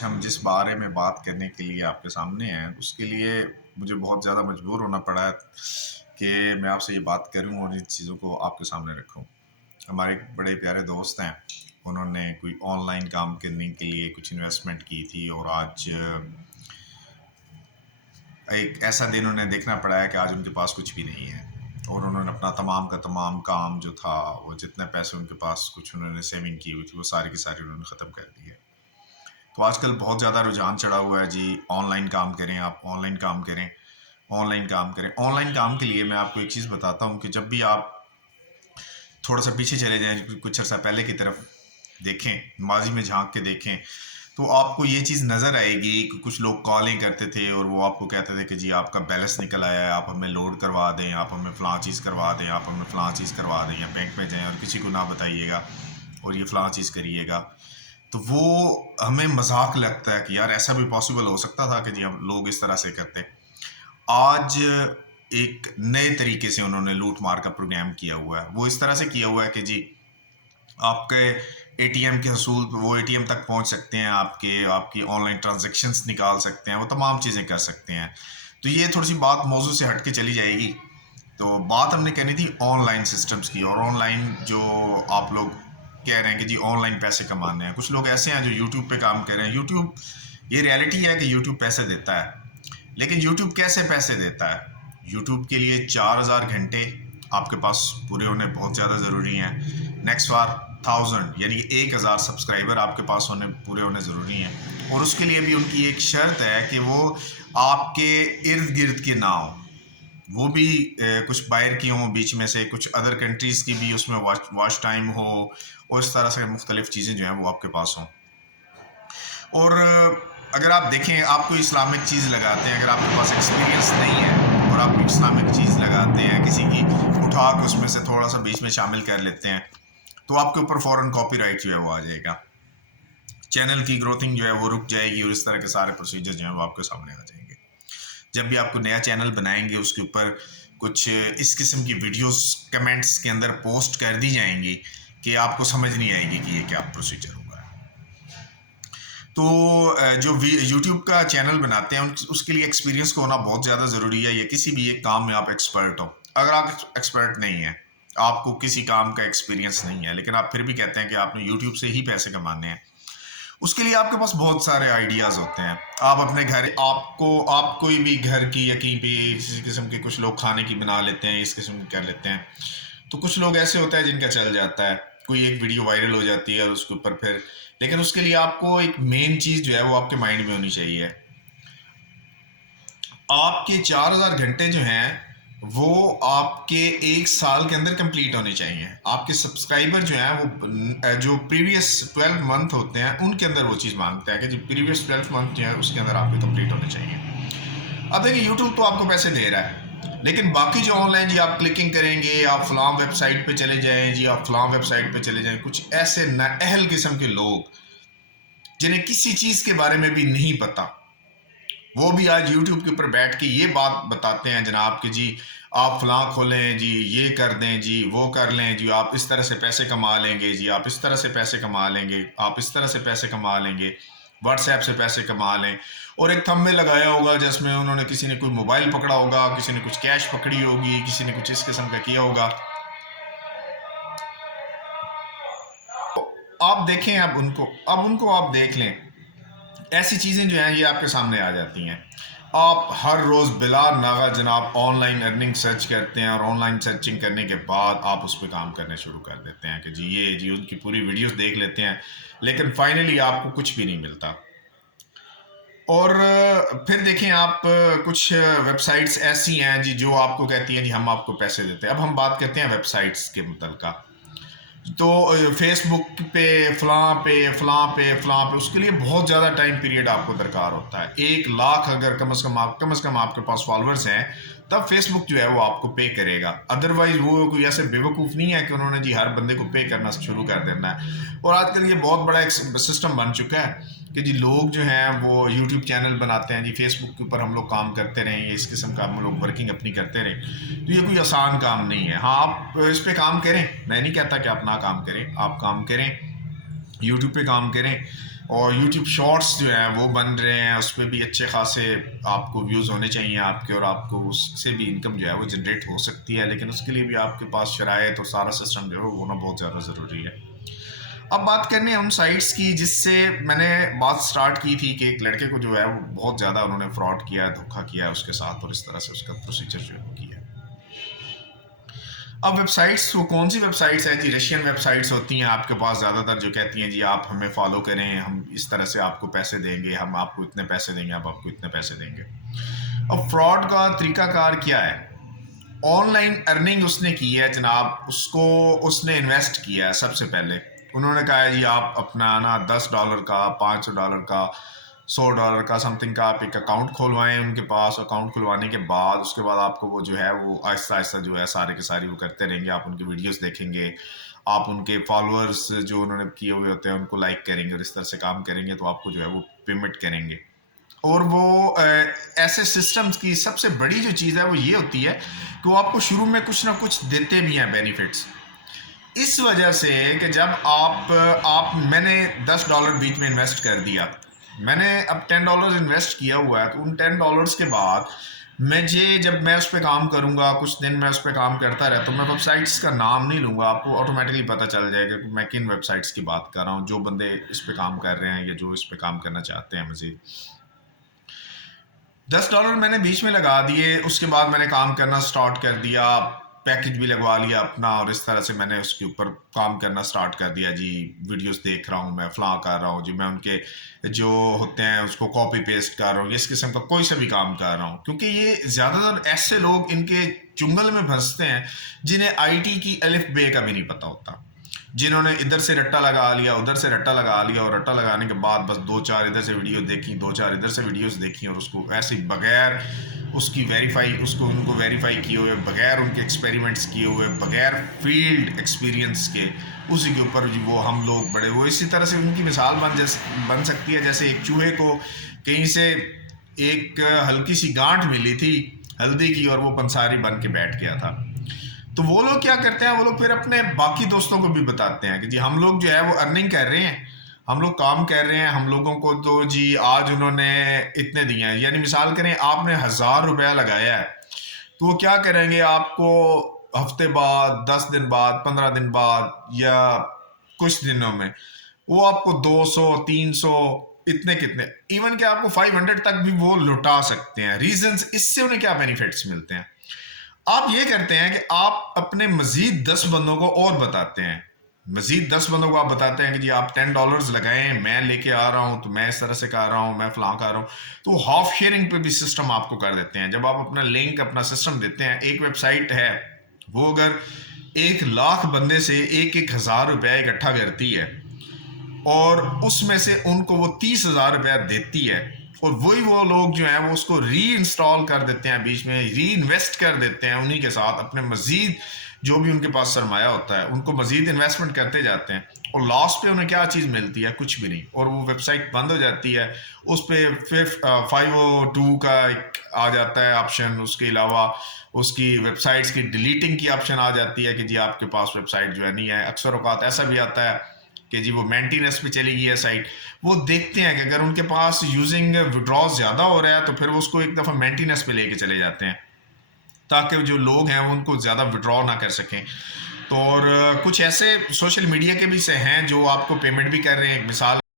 हम जिस बारे में बात करने के लिए आपके सामने हैं, उसके लिए मुझे बहुत ज़्यादा मजबूर होना पड़ा है कि मैं आपसे ये बात करूं और इन चीज़ों को आपके सामने रखूं। हमारे एक बड़े प्यारे दोस्त हैं, उन्होंने कोई ऑनलाइन काम करने के लिए कुछ इन्वेस्टमेंट की थी और आज एक ऐसा दिन उन्हें देखना पड़ा है कि आज उनके पास कुछ भी नहीं है और उन्होंने अपना तमाम का तमाम काम जो था, वो जितने पैसे उनके पास कुछ उन्होंने सेविंग की हुई थी, वो सारी की सारी उन्होंने ख़त्म कर दी है। तो आजकल बहुत ज़्यादा रुझान चढ़ा हुआ है जी, ऑनलाइन काम करें, आप ऑनलाइन काम करें, ऑनलाइन काम करें। ऑनलाइन काम के लिए मैं आपको एक चीज़ बताता हूँ कि जब भी आप थोड़ा सा पीछे चले जाएं, कुछ अर्सा पहले की तरफ देखें, माजी में झांक के देखें, तो आपको ये चीज़ नज़र आएगी कि कुछ लोग कॉलिंग करते थे और वो आपको कहते थे कि जी आपका बैलेंस निकल आया है, आप हमें लोड करवा दें, आप हमें फ़लाँ चीज़ करवा दें, आप हमें फ़लाँ चीज़ करवा दें, या बैंक में जाएँ और किसी को ना बताइएगा और ये फ़लाँ चीज़ करिएगा। तो वो हमें मजाक लगता है कि यार ऐसा भी पॉसिबल हो सकता था कि जी हम लोग इस तरह से करते। आज एक नए तरीके से उन्होंने लूट मार का प्रोग्राम किया हुआ है। वो इस तरह से किया हुआ है कि जी आपके एटीएम के हसूल वो एटीएम तक पहुंच सकते हैं, आपकी ऑनलाइन ट्रांजैक्शंस निकाल सकते हैं, वो तमाम चीज़ें कर सकते हैं। तो ये थोड़ी सी बात मौजू से हट के चली जाएगी। तो बात हमने करनी थी ऑनलाइन सिस्टम्स की, और ऑनलाइन जो आप लोग कह रहे हैं कि जी ऑनलाइन पैसे कमाने हैं। कुछ लोग ऐसे हैं जो यूट्यूब पे काम कर रहे हैं। यूट्यूब, ये रियलिटी है कि यूट्यूब पैसे देता है, लेकिन यूट्यूब कैसे पैसे देता है? यूट्यूब के लिए 4000 घंटे आपके पास पूरे होने बहुत ज़्यादा ज़रूरी हैं। नेक्स्ट बार 1000 यानी कि 1000 सब्सक्राइबर आपके पास होने पूरे होने ज़रूरी हैं, और उसके लिए भी उनकी एक शर्त है कि वो आपके इर्द गिर्द के ना हो, वो भी कुछ बाहर की हों, बीच में से कुछ अदर कंट्रीज़ की भी उसमें वॉच टाइम हो, और इस तरह से मुख्तलिफ चीज़ें जो हैं वो आपके पास हों। और अगर आप देखें, आप कोई इस्लामिक चीज़ लगाते हैं, अगर आपके पास एक्सपीरियंस नहीं है और आप इस्लामिक चीज़ लगाते हैं, किसी की उठा के उसमें से थोड़ा सा बीच में शामिल कर लेते हैं, तो आपके ऊपर फ़ौरन कॉपीराइट जो है वो आ जाएगा, चैनल की ग्रोथिंग जो है वो रुक जाएगी, और इस तरह के सारे प्रोसीजर जो हैं वो आपके सामने आ जाएंगे। जब भी आपको नया चैनल बनाएंगे, उसके ऊपर कुछ इस किस्म की वीडियोस कमेंट्स के अंदर पोस्ट कर दी जाएंगी कि आपको समझ नहीं आएगी कि ये क्या प्रोसीजर हुआ है। तो जो यूट्यूब का चैनल बनाते हैं उसके लिए एक्सपीरियंस का होना बहुत ज़्यादा ज़रूरी है, या किसी भी एक काम में आप एक्सपर्ट हो। अगर आप एक्सपर्ट नहीं है, आपको किसी काम का एक्सपीरियंस नहीं है, लेकिन आप फिर भी कहते हैं कि आपने यूट्यूब से ही पैसे कमाने हैं, उसके लिए आपके पास बहुत सारे आइडियाज़ होते हैं। आप अपने घर, आप कोई भी घर की या कहीं पे किसी किस्म के कुछ लोग खाने की बना लेते हैं, इस किस्म की कर लेते हैं। तो कुछ लोग ऐसे होते हैं जिनका चल जाता है, कोई एक वीडियो वायरल हो जाती है उसके ऊपर फिर, लेकिन उसके लिए आपको एक मेन चीज़ जो है वो आपके माइंड में होनी चाहिए। आपके 4000 घंटे जो हैं वो आपके एक साल के अंदर कंप्लीट होने चाहिए। आपके सब्सक्राइबर जो हैं वो जो प्रीवियस 12 मंथ होते हैं उनके अंदर वो चीज़ मांगता है कि जो प्रीवियस 12 मंथ जो है उसके अंदर आपके कंप्लीट होने चाहिए। अब देखिए, यूट्यूब तो आपको पैसे दे रहा है, लेकिन बाकी जो ऑनलाइन जी आप क्लिकिंग करेंगे, आप फलां वेबसाइट पे चले जाएं जी, आप फलां वेबसाइट पे चले जाएं, कुछ ऐसे नाअहल किस्म के लोग जिन्हें किसी चीज़ के बारे में भी नहीं पता, वो भी आज यूट्यूब के ऊपर बैठ के ये बात बताते हैं जनाब कि जी आप फलां खोलें जी, ये कर दें जी, वो कर लें जी, आप इस तरह से पैसे कमा लेंगे जी, आप इस तरह से पैसे कमा लेंगे, आप इस तरह से पैसे कमा लेंगे, व्हाट्सएप से पैसे कमा लें। और एक थंबनेल लगाया होगा जिसमें उन्होंने, किसी ने कोई मोबाइल पकड़ा होगा, किसी ने कुछ कैश पकड़ी होगी, किसी ने कुछ इस किस्म का किया होगा। आप देखें, अब उनको आप देख लें, ऐसी चीज़ें जो हैं ये आपके सामने आ जाती हैं। आप हर रोज़ बिला नागा जनाब ऑनलाइन अर्निंग सर्च करते हैं, और ऑनलाइन सर्चिंग करने के बाद आप उस पर काम करने शुरू कर देते हैं कि जी ये जी उनकी पूरी वीडियोस देख लेते हैं, लेकिन फाइनली आपको कुछ भी नहीं मिलता। और फिर देखें आप, कुछ वेबसाइट्स ऐसी हैं जी जो आपको कहती हैं जी हम आपको पैसे देते हैं। अब हम बात करते हैं वेबसाइट्स के मुतल्लिका। तो फेसबुक पे फ़लाँ पे उसके लिए बहुत ज़्यादा टाइम पीरियड आपको दरकार होता है। 1 लाख अगर कम से कम आपके पास फॉलोअर्स हैं, तब फेसबुक जो है वो आपको पे करेगा। अदरवाइज़ वो कोई ऐसे बेवकूफ़ नहीं है कि उन्होंने जी हर बंदे को पे करना शुरू कर देना है। और आजकल ये बहुत बड़ा एक सिस्टम बन चुका है कि जी लोग जो हैं वो यूट्यूब चैनल बनाते हैं जी, फेसबुक के ऊपर हम लोग काम करते रहें, इस किस्म का हम लोग वर्किंग अपनी करते रहें। तो ये कोई आसान काम नहीं है। हाँ, आप इस पे काम करें, मैं नहीं कहता कि आप ना काम करें, आप काम करें, यूट्यूब पे काम करें, اور یوٹیوب شارٹس جو ہیں وہ بن رہے ہیں، اس پہ بھی اچھے خاصے آپ کو ویوز ہونے چاہیے آپ کے، اور آپ کو اس سے بھی انکم جو ہے وہ جنریٹ ہو سکتی ہے، لیکن اس کے لیے بھی آپ کے پاس شرائط اور سارا سسٹم جو ہے وہ ہونا بہت زیادہ ضروری ہے۔ اب بات کرنے ہیں ان سائٹس کی جس سے میں نے بات سٹارٹ کی تھی کہ ایک لڑکے کو جو ہے وہ بہت زیادہ انہوں نے فراڈ کیا ہے، دھوکہ کیا ہے اس کے ساتھ، اور اس طرح سے اس کا پروسیجر جو ہے وہ کیا ہے۔ اب ویب سائٹس، وہ کون سی ویب سائٹس ہیں جی؟ رشین ویب سائٹس ہوتی ہیں آپ کے پاس زیادہ تر، جو کہتی ہیں جی آپ ہمیں فالو کریں، ہم اس طرح سے آپ کو پیسے دیں گے، ہم آپ کو اتنے پیسے دیں گے، آپ کو اتنے پیسے دیں گے۔ اب فراڈ کا طریقہ کار کیا ہے؟ آن لائن ارننگ اس نے کی ہے جناب، اس نے انویسٹ کیا ہے سب سے پہلے۔ انہوں نے کہا ہے جی آپ اپنا نا $10 کا، $500 کا، $100 کا سم تھنگ کا آپ ایک اکاؤنٹ کھلوائیں ان کے پاس۔ اکاؤنٹ کھلوانے کے بعد اس کے بعد آپ کو وہ جو ہے وہ آہستہ آہستہ جو ہے سارے کے ساری وہ کرتے رہیں گے، آپ ان کی ویڈیوز دیکھیں گے، آپ ان کے فالوورز جو انہوں نے کیے ہوئے ہوتے ہیں ان کو لائک کریں گے، اور اس طرح سے کام کریں گے تو آپ کو جو ہے وہ پیمنٹ کریں گے۔ اور وہ ایسے سسٹمز کی سب سے بڑی جو چیز ہے وہ یہ ہوتی ہے کہ وہ آپ کو شروع میں کچھ نہ کچھ دیتے بھی ہیں بینیفٹس، اس وجہ سے کہ جب میں نے $10 بیچ میں انویسٹ کر دیا، میں نے اب $10 انویسٹ کیا ہوا ہے، تو ان $10 کے بعد جب میں اس پہ کام کروں گا، کچھ دن میں اس پہ کام کرتا رہتا ہوں، میں ویب سائٹس کا نام نہیں لوں گا، آپ کو آٹومیٹکلی پتہ چل جائے گا کہ میں کن ویب سائٹس کی بات کر رہا ہوں، جو بندے اس پہ کام کر رہے ہیں یا جو اس پہ کام کرنا چاہتے ہیں مزید۔ $10 میں نے بیچ میں لگا دیے، اس کے بعد میں نے کام کرنا سٹارٹ کر دیا، پیکج بھی لگوا لیا اپنا، اور اس طرح سے میں نے اس کے اوپر کام کرنا سٹارٹ کر دیا جی، ویڈیوز دیکھ رہا ہوں، میں فلاں کر رہا ہوں جی، میں ان کے جو ہوتے ہیں اس کو کاپی پیسٹ کر رہا ہوں، اس قسم کا کوئی سا بھی کام کر رہا ہوں، کیونکہ یہ زیادہ تر ایسے لوگ ان کے چنگل میں پھنستے ہیں جنہیں آئی ٹی کی الف بے کا بھی نہیں پتہ ہوتا، جنہوں نے ادھر سے رٹا لگا لیا، ادھر سے رٹا لگا لیا، اور رٹا لگانے کے بعد بس 2-4 ادھر سے ویڈیو دیکھی، 2-4 ادھر سے ویڈیوز دیکھی، اور اس کو ایسے بغیر اس کی ان کو ویریفائی کیے ہوئے، بغیر ان کے ایکسپیریمنٹس کیے ہوئے، بغیر فیلڈ ایکسپیرینس کے، اسی کے اوپر وہ ہم لوگ بڑے، وہ اسی طرح سے ان کی مثال بن سکتی ہے جیسے ایک چوہے کو کہیں سے ایک ہلکی سی گانٹھ ملی تھی ہلدی کی، اور وہ پنساری بن کے بیٹھ گیا تھا۔ تو وہ لوگ کیا کرتے ہیں، وہ لوگ پھر اپنے باقی دوستوں کو بھی بتاتے ہیں کہ جی ہم لوگ جو ہے وہ ارننگ کر رہے ہیں، ہم لوگ کام کر رہے ہیں، ہم لوگوں کو تو جی آج انہوں نے اتنے دیے ہیں، یعنی مثال کریں آپ نے $1000 لگایا ہے، تو وہ کیا کریں گے آپ کو ہفتے بعد، 10 دن بعد، 15 دن بعد، یا کچھ دنوں میں وہ آپ کو 200، 300، اتنے کتنے، ایون کہ آپ کو 500 تک بھی وہ لوٹا سکتے ہیں۔ ریزنز اس سے انہیں کیا بینیفٹس ملتے ہیں؟ آپ یہ کرتے ہیں کہ آپ اپنے مزید 10 بندوں کو اور بتاتے ہیں، مزید 10 بندوں کو آپ بتاتے ہیں کہ جی آپ $10 لگائیں، میں لے کے آ رہا ہوں، تو میں اس طرح سے کر رہا ہوں، میں فلاں کر رہا ہوں، تو ہاف شیئرنگ پہ بھی سسٹم آپ کو کر دیتے ہیں۔ جب آپ اپنا لنک، اپنا سسٹم دیتے ہیں، ایک ویب سائٹ ہے وہ اگر 1,00,000 بندے سے $1,000 اکٹھا کرتی ہے، اور اس میں سے ان کو وہ $30,000 دیتی ہے، اور وہ لوگ جو ہیں وہ اس کو ری انسٹال کر دیتے ہیں، بیچ میں ری انویسٹ کر دیتے ہیں انہی کے ساتھ، اپنے مزید جو بھی ان کے پاس سرمایہ ہوتا ہے ان کو مزید انویسٹمنٹ کرتے جاتے ہیں، اور لاسٹ پہ انہیں کیا چیز ملتی ہے؟ کچھ بھی نہیں، اور وہ ویب سائٹ بند ہو جاتی ہے۔ اس پہ پھر 502 کا ایک آ جاتا ہے آپشن، اس کے علاوہ اس کی ویب سائٹس کی ڈیلیٹنگ کی آپشن آ جاتی ہے کہ جی آپ کے پاس ویب سائٹ جو ہے نہیں ہے۔ اکثر اوقات ایسا بھی آتا ہے کہ جی وہ مینٹیننس پہ چلی گئی ہے سائٹ، وہ دیکھتے ہیں کہ اگر ان کے پاس یوزنگ وڈراز زیادہ ہو رہا ہے تو پھر وہ اس کو ایک دفعہ مینٹیننس پہ لے کے چلے جاتے ہیں، تاکہ جو لوگ ہیں وہ ان کو زیادہ وڈرا نہ کر سکیں۔ تو اور کچھ ایسے سوشل میڈیا کے بھی سے ہیں جو آپ کو پیمنٹ بھی کر رہے ہیں، ایک مثال